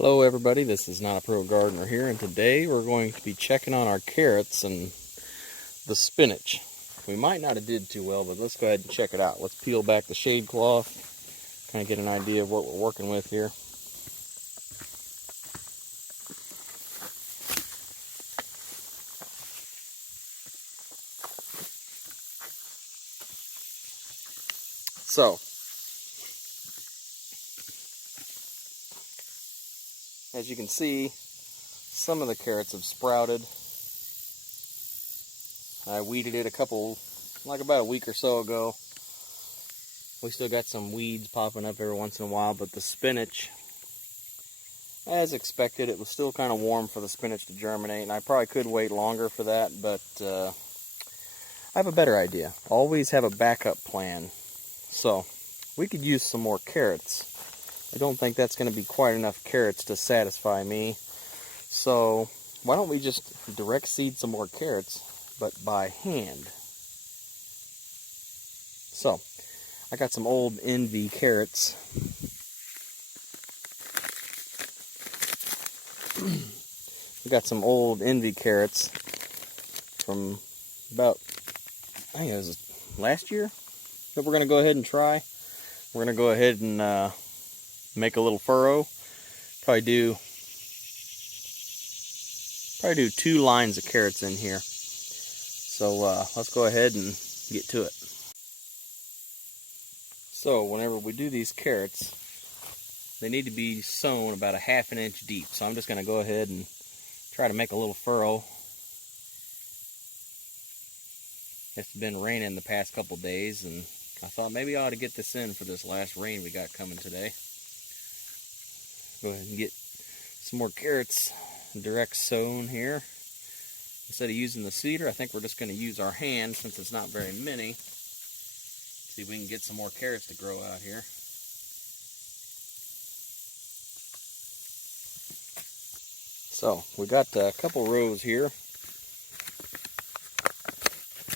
Hello everybody, this is Not a Pro Gardener here, and today we're going to be checking on our carrots and the spinach. We might not have did too well, but let's go ahead and check it out. Let's peel back the shade cloth, kind of get an idea of what we're working with here. So, as you can see, some of the carrots have sprouted. I weeded it about a week or so ago. We still got some weeds popping up every once in a while, but the spinach, as expected, it was still kind of warm for the spinach to germinate, and I probably could wait longer for that, but I have a better idea. Always have a backup plan. So, we could use some more carrots. I don't think that's going to be quite enough carrots to satisfy me. So, why don't we just direct seed some more carrots, but by hand? So, I got some old Envy carrots. We got some old Envy carrots from about, I think it was last year, that we're going to go ahead and try. We're going to go ahead and make a little furrow. Probably do 2 lines of carrots in here. So let's go ahead and get to it. So whenever we do these carrots, they need to be sown about 1/2 inch deep. So I'm just going to go ahead and try to make a little furrow. It's been raining the past couple days, and I thought maybe I ought to get this in for this last rain we got coming today. Go ahead and get some more carrots direct sown here. Instead of using the seeder, I think we're just going to use our hand since it's not very many. See if we can get some more carrots to grow out here. So, we got a couple rows here.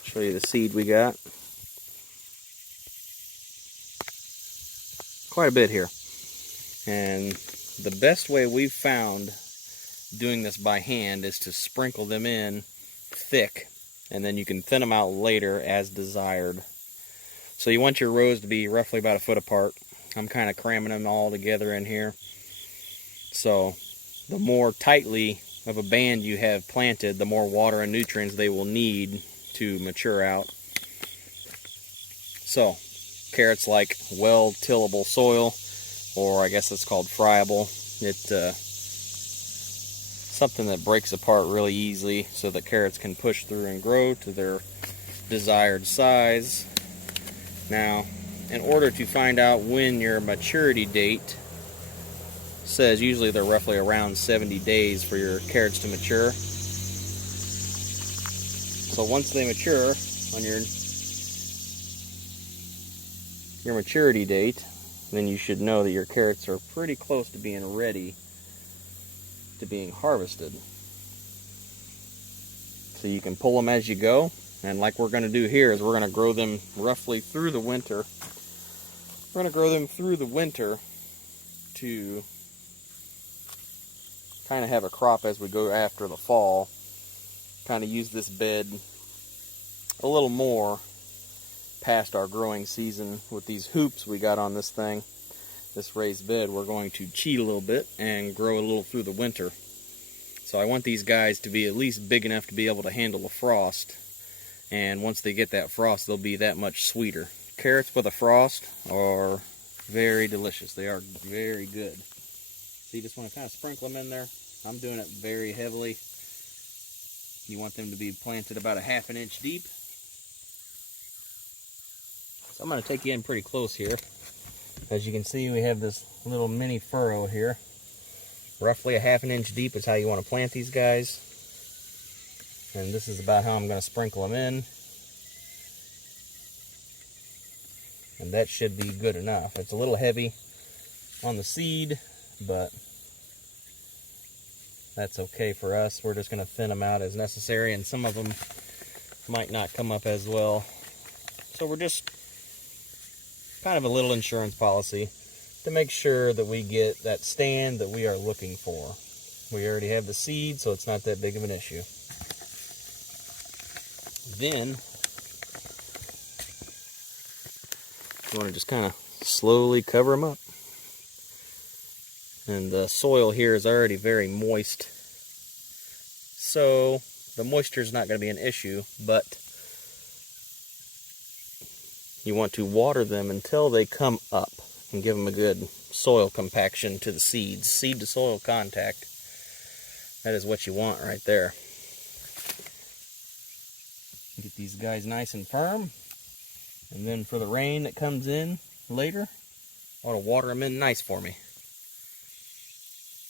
Show you the seed we got. Quite a bit here. And the best way we've found doing this by hand is to sprinkle them in thick, and then you can thin them out later as desired. So you want your rows to be roughly about 1 foot apart. I'm kind of cramming them all together in here. So the more tightly of a band you have planted, the more water and nutrients they will need to mature out. So carrots like well-tillable soil, or I guess it's called friable. It's something that breaks apart really easily so that carrots can push through and grow to their desired size. Now, in order to find out when your maturity date says, usually they're roughly around 70 days for your carrots to mature. So once they mature on your maturity date, then you should know that your carrots are pretty close to being ready to being harvested. So you can pull them as you go, and like we're going to do here is we're going to grow them roughly through the winter. We're going to grow them through the winter to kind of have a crop as we go after the fall. Kind of use this bed a little more past our growing season with these hoops we got on this thing. This raised bed, we're going to cheat a little bit and grow a little through the winter. So I want these guys to be at least big enough to be able to handle the frost. And once they get that frost, they'll be that much sweeter. Carrots with a frost are very delicious. They are very good. So you just want to kind of sprinkle them in there. I'm doing it very heavily. You want them to be planted about 1/2 inch deep. So I'm going to take you in pretty close here. As you can see, we have this little mini furrow here. Roughly 1/2 inch deep is how you want to plant these guys. And this is about how I'm going to sprinkle them in. And that should be good enough. It's a little heavy on the seed, but that's okay for us. We're just going to thin them out as necessary, and some of them might not come up as well. So we're just kind of a little insurance policy. to make sure that we get that stand that we are looking for. We already have the seed, so it's not that big of an issue. Then you want to just kind of slowly cover them up. And the soil here is already very moist, so the moisture is not going to be an issue, but you want to water them until they come up and give them a good soil compaction to the seeds. Seed to soil contact. That is what you want right there. Get these guys nice and firm. And then for the rain that comes in later, I want to water them in nice for me.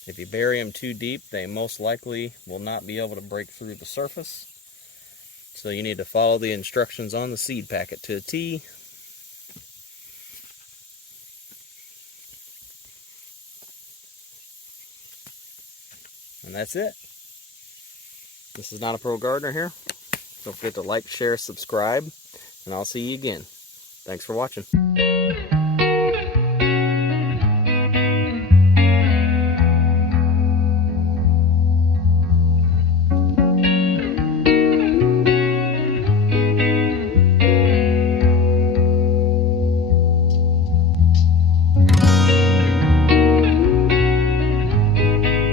If you bury them too deep, they most likely will not be able to break through the surface. So you need to follow the instructions on the seed packet to a T. And that's it. This is Not a Pro Gardener here. Don't forget to like, share, subscribe, and I'll see you again. Thanks for watching.